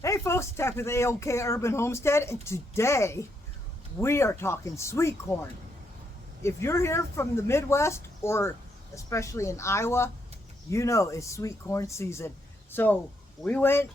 Hey folks, Thack with AOK Urban Homestead, and today we are talking sweet corn. If you're here from the Midwest, or especially in Iowa, you know it's sweet corn season. So we went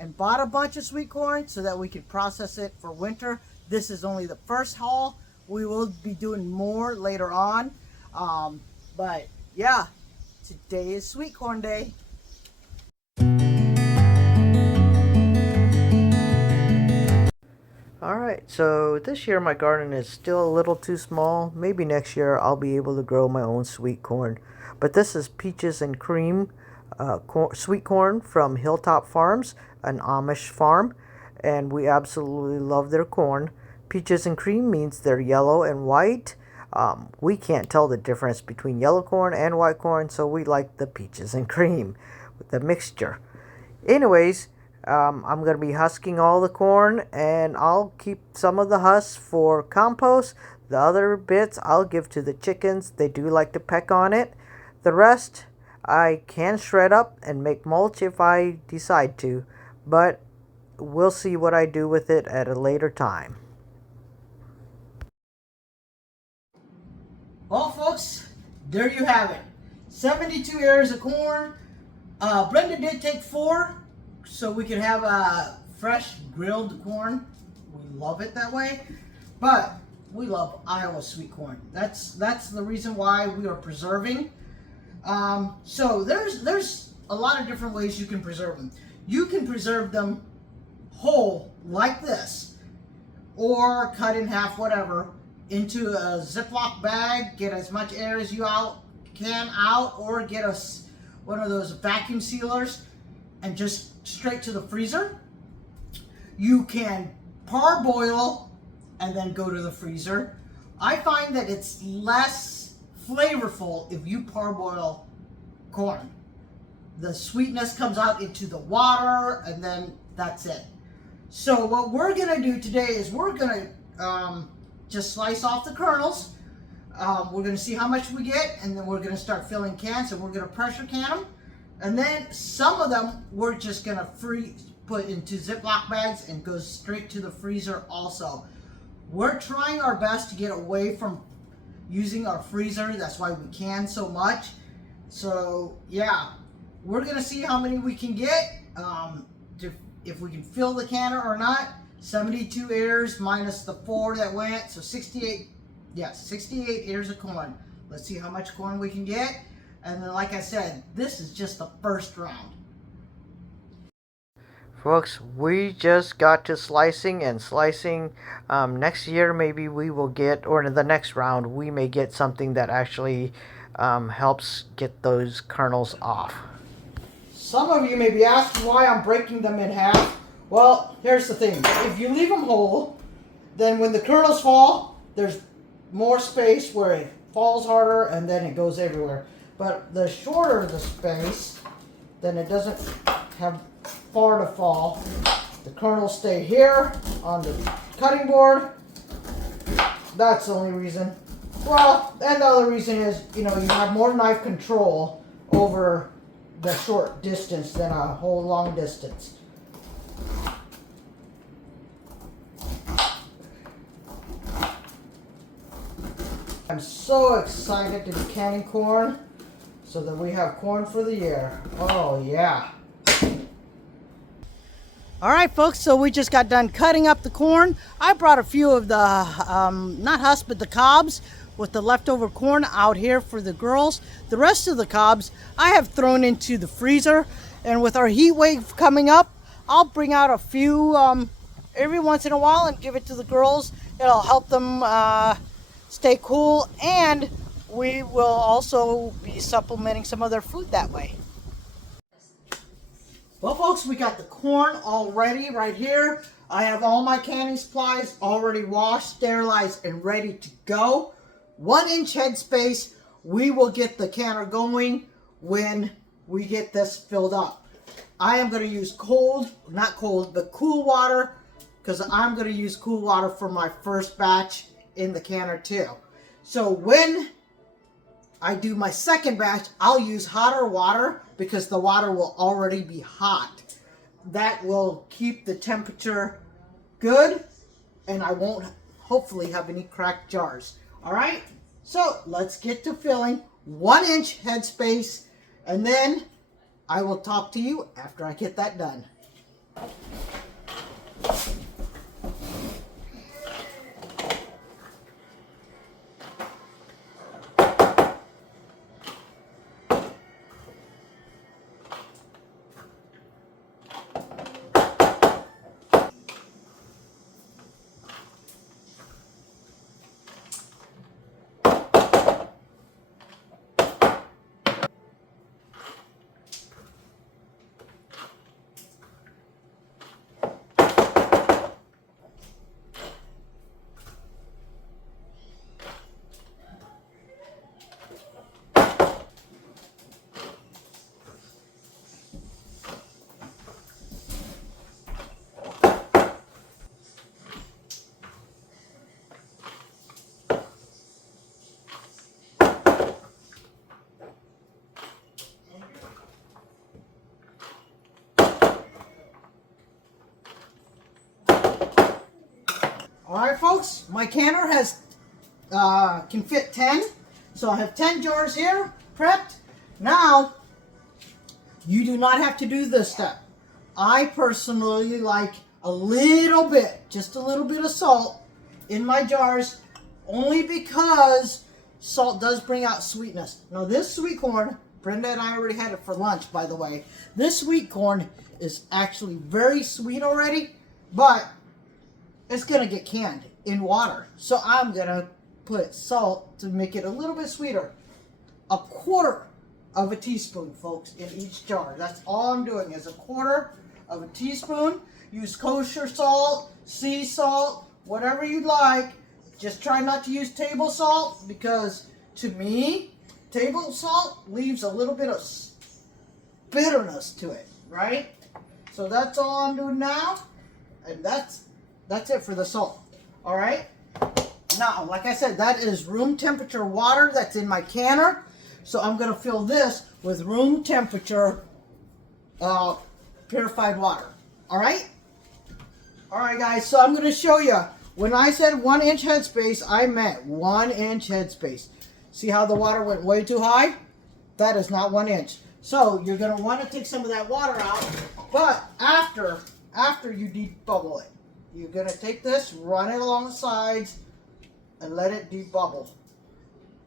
and bought a bunch of sweet corn so that we could process it for winter. This is only the first haul. We will be doing more later on. But yeah, today is sweet corn day. Alright, so this year my garden is still a little too small. Maybe next year I'll be able to grow my own sweet corn. But this is peaches and cream sweet corn from Hilltop Farms, an Amish farm. And we absolutely love their corn. Peaches and cream means they're yellow and white. We can't tell the difference between yellow corn and white corn, so we like the peaches and cream with the mixture. Anyways, I'm going to be husking all the corn, and I'll keep some of the husks for compost. The other bits I'll give to the chickens. They do like to peck on it. The rest I can shred up and make mulch if I decide to, but we'll see what I do with it at a later time. Well, folks, there you have it. 72 ears of corn. Brenda did take 4, so we could have a fresh grilled corn. We love it that way, but we love Iowa sweet corn. That's the reason why we are preserving. So there's a lot of different ways you can preserve them. You can preserve them whole like this, or cut in half, whatever, into a Ziploc bag. Get as much air as you can out, or get one of those vacuum sealers and just straight to the freezer. You can parboil and then go to the freezer. I find that it's less flavorful if you parboil corn. The sweetness comes out into the water, and then that's it. So what we're gonna do today is we're gonna just slice off the kernels. We're gonna see how much we get, and then we're gonna start filling cans, and we're gonna pressure can them. And then some of them we're just gonna put into Ziploc bags and go straight to the freezer also. We're trying our best to get away from using our freezer. That's why we can so much. So yeah, we're gonna see how many we can get, if we can fill the canner or not. 72 ears minus the 4 that went, so 68. Yes, 68 ears of corn. Let's see how much corn we can get. And then, like I said, this is just the first round. Folks, we just got to slicing and slicing. Next year maybe we will get, or in the next round, we may get something that actually helps get those kernels off. Some of you may be asking why I'm breaking them in half. Well, here's the thing. If you leave them whole, then when the kernels fall, there's more space where it falls harder, and then it goes everywhere. But the shorter the space, then it doesn't have far to fall. The kernels stay here on the cutting board. That's the only reason. Well, and the other reason is, you have more knife control over the short distance than a whole long distance. I'm so excited to be canning corn so that we have corn for the year. Oh yeah. All right, folks, so we just got done cutting up the corn. I brought a few of the, not husks, but the cobs with the leftover corn out here for the girls. The rest of the cobs I have thrown into the freezer. And with our heat wave coming up, I'll bring out a few every once in a while and give it to the girls. It'll help them stay cool, and we will also be supplementing some of their food that way. Well, folks, we got the corn all ready right here. I have all my canning supplies already washed, sterilized, and ready to go. 1-inch headspace. We will get the canner going when we get this filled up. I am going to use cool water, because I'm going to use cool water for my first batch in the canner too. So when I do my second batch, I'll use hotter water because the water will already be hot. that will keep the temperature good, and I won't hopefully have any cracked jars. All right, so let's get to filling 1 inch headspace, and then I will talk to you after I get that done. All right, folks, my canner has can fit 10, so I have 10 jars here prepped. Now, you do not have to do this step. I personally like a little bit, just a little bit of salt in my jars, only because salt does bring out sweetness. Now, this sweet corn, Brenda and I already had it for lunch, by the way. This sweet corn is actually very sweet already, but it's gonna get canned in water. So I'm gonna put salt to make it a little bit sweeter. 1/4 of a teaspoon, folks, in each jar. That's all I'm doing is 1/4 of a teaspoon. Use kosher salt, sea salt, whatever you like. Just try not to use table salt, because to me, table salt leaves a little bit of bitterness to it, right? So that's all I'm doing now, and that's it for the salt. All right. Now, like I said, that is room temperature water that's in my canner. So I'm going to fill this with room temperature purified water. All right. All right, guys. So I'm going to show you. When I said 1 inch headspace, I meant 1 inch headspace. See how the water went way too high? That is not 1 inch. So you're going to want to take some of that water out. But after you debubble it, you're going to take this, run it along the sides, and let it debubble.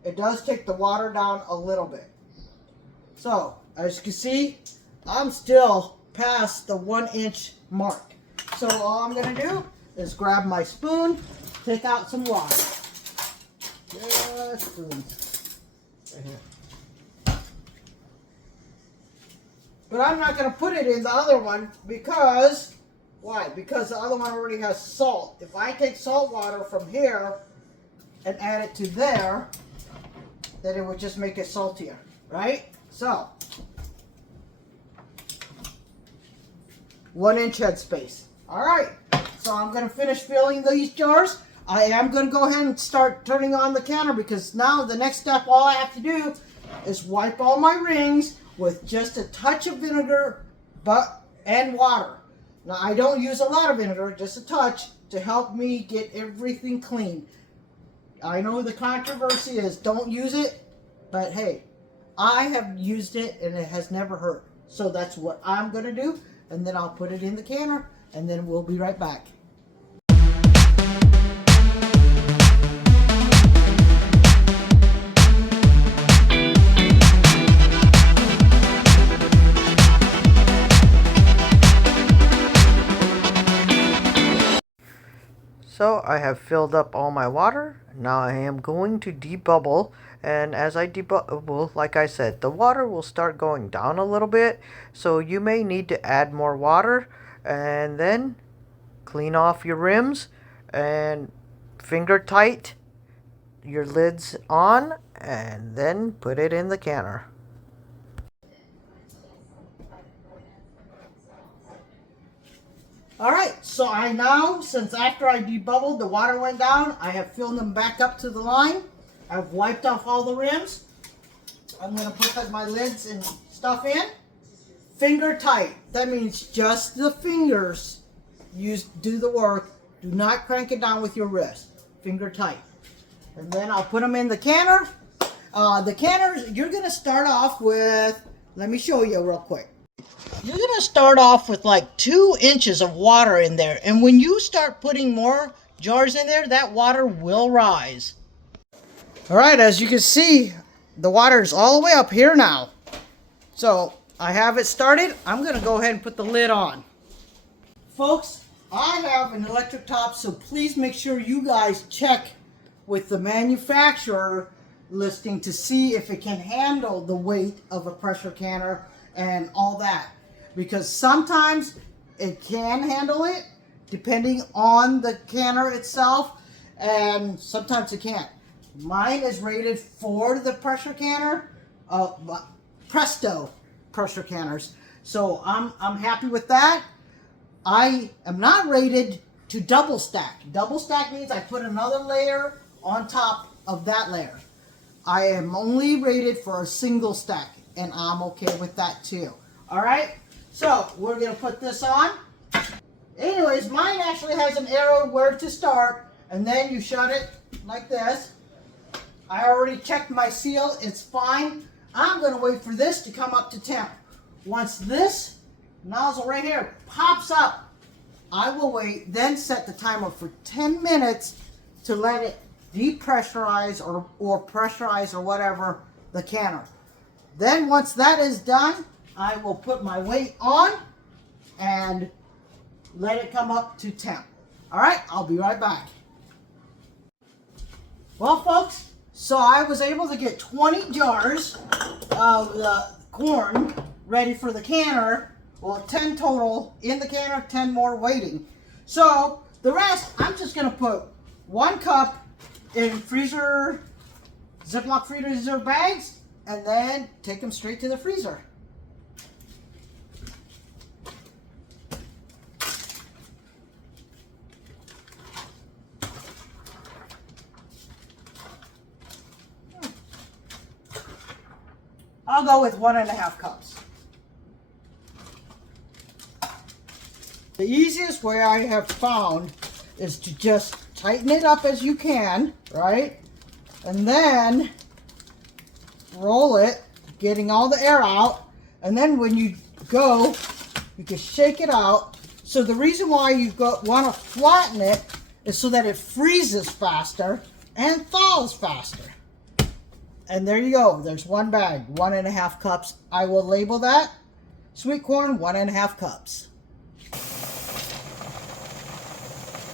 It does take the water down a little bit. So, as you can see, I'm still past the 1 inch mark. So all I'm going to do is grab my spoon, take out some water. Just spoon. Right here. But I'm not going to put it in the other one because... Why? Because the other one already has salt. If I take salt water from here and add it to there, then it would just make it saltier, right? So, 1 inch headspace. All right, so I'm going to finish filling these jars. I am going to go ahead and start turning on the canner, because now the next step, all I have to do is wipe all my rings with just a touch of vinegar and water. Now, I don't use a lot of vinegar, just a touch, to help me get everything clean. I know the controversy is don't use it, but hey, I have used it and it has never hurt. So that's what I'm going to do, and then I'll put it in the canner, and then we'll be right back. So I have filled up all my water. Now I am going to debubble, and as I debubble, like I said, the water will start going down a little bit, so you may need to add more water, and then clean off your rims and finger tight your lids on, and then put it in the canner. All right, so I now, since after I debubbled, the water went down, I have filled them back up to the line. I've wiped off all the rims. I'm going to put my lids and stuff in. Finger tight. That means just the fingers do the work. Do not crank it down with your wrist. Finger tight. And then I'll put them in the canner. The canners, you're going to start off with, let me show you real quick. You're going to start off with like 2 inches of water in there. And when you start putting more jars in there, that water will rise. All right, as you can see, the water is all the way up here now. So I have it started. I'm going to go ahead and put the lid on. Folks, I have an electric top, so please make sure you guys check with the manufacturer listing to see if it can handle the weight of a pressure canner and all that. Because sometimes it can handle it, depending on the canner itself, and sometimes it can't. Mine is rated for the pressure canner, Presto pressure canners. So I'm happy with that. I am not rated to double stack. Double stack means I put another layer on top of that layer. I am only rated for a single stack, and I'm okay with that too. All right, so we're gonna put this on. Anyways, mine actually has an arrow where to start, and then you shut it like this. I already checked my seal, it's fine. I'm gonna wait for this to come up to temp. Once this nozzle right here pops up, I will wait, then set the timer for 10 minutes to let it depressurize or pressurize or whatever the canner. Then once that is done, I will put my weight on and let it come up to temp. All right, I'll be right back. Well, folks, so I was able to get 20 jars of the corn ready for the canner. Well, 10 total in the canner, 10 more waiting. So the rest, I'm just gonna put 1 cup in freezer, Ziploc freezer bags, and then take them straight to the freezer. I'll go with 1.5 cups. The easiest way I have found is to just tighten it up as you can, right? And then roll it, getting all the air out. And then when you go, you can shake it out. So the reason why you want to flatten it is so that it freezes faster and thaws faster. And there you go. There's 1 bag, 1.5 cups. I will label that sweet corn 1.5 cups.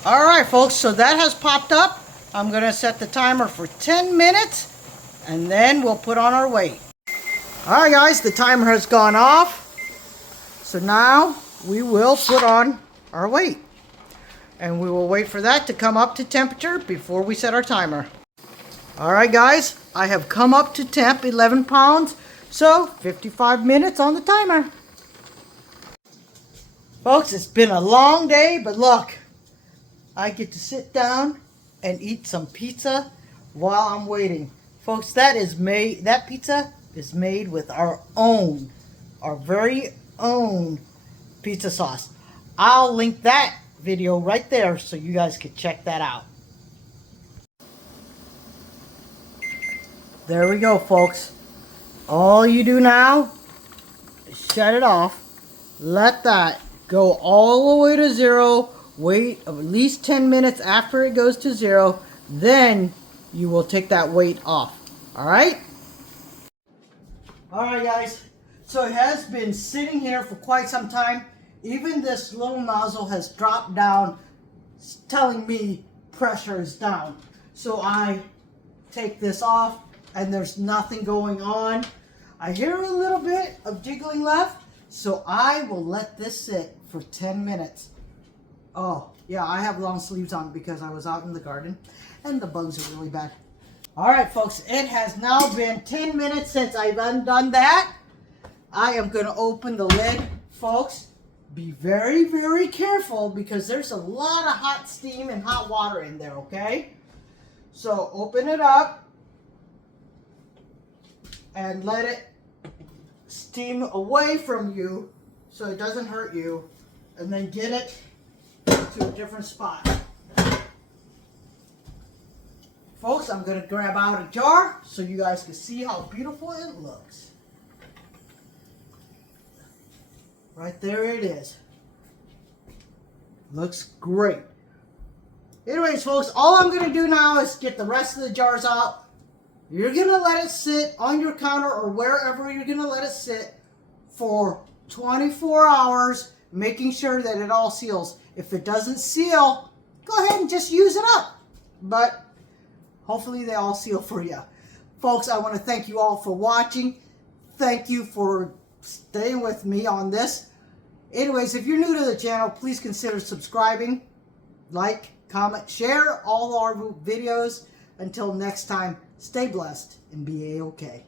All right, folks, so that has popped up. I'm gonna set the timer for 10 minutes and then we'll put on our weight. All right, guys, the timer has gone off. So now we will put on our weight and we will wait for that to come up to temperature before we set our timer. All right, guys, I have come up to temp, 11 pounds, so 55 minutes on the timer. Folks, it's been a long day, but look, I get to sit down and eat some pizza while I'm waiting. Folks, that pizza is made with our very own pizza sauce. I'll link that video right there so you guys can check that out. There we go, folks. All you do now is shut it off. Let that go all the way to 0. Wait at least 10 minutes after it goes to 0. Then you will take that weight off. All right? All right, guys. So it has been sitting here for quite some time. Even this little nozzle has dropped down, telling me pressure is down. So I take this off and there's nothing going on. I hear a little bit of jiggling left, so I will let this sit for 10 minutes. Oh, yeah, I have long sleeves on because I was out in the garden and the bugs are really bad. All right, folks, it has now been 10 minutes since I've undone that. I am going to open the lid, folks. Be very, very careful because there's a lot of hot steam and hot water in there, okay? So open it up and let it steam away from you so it doesn't hurt you, and then get it to a different spot. Folks, I'm going to grab out a jar so you guys can see how beautiful it looks. Right there it is. Looks great. Anyways, folks, all I'm going to do now is get the rest of the jars out. You're going to let it sit on your counter or wherever you're going to let it sit for 24 hours, making sure that it all seals. If it doesn't seal, go ahead and just use it up. But hopefully they all seal for you. Folks, I want to thank you all for watching. Thank you for staying with me on this. Anyways, if you're new to the channel, please consider subscribing, like, comment, share all our videos. Until next time, stay blessed and be A-OK.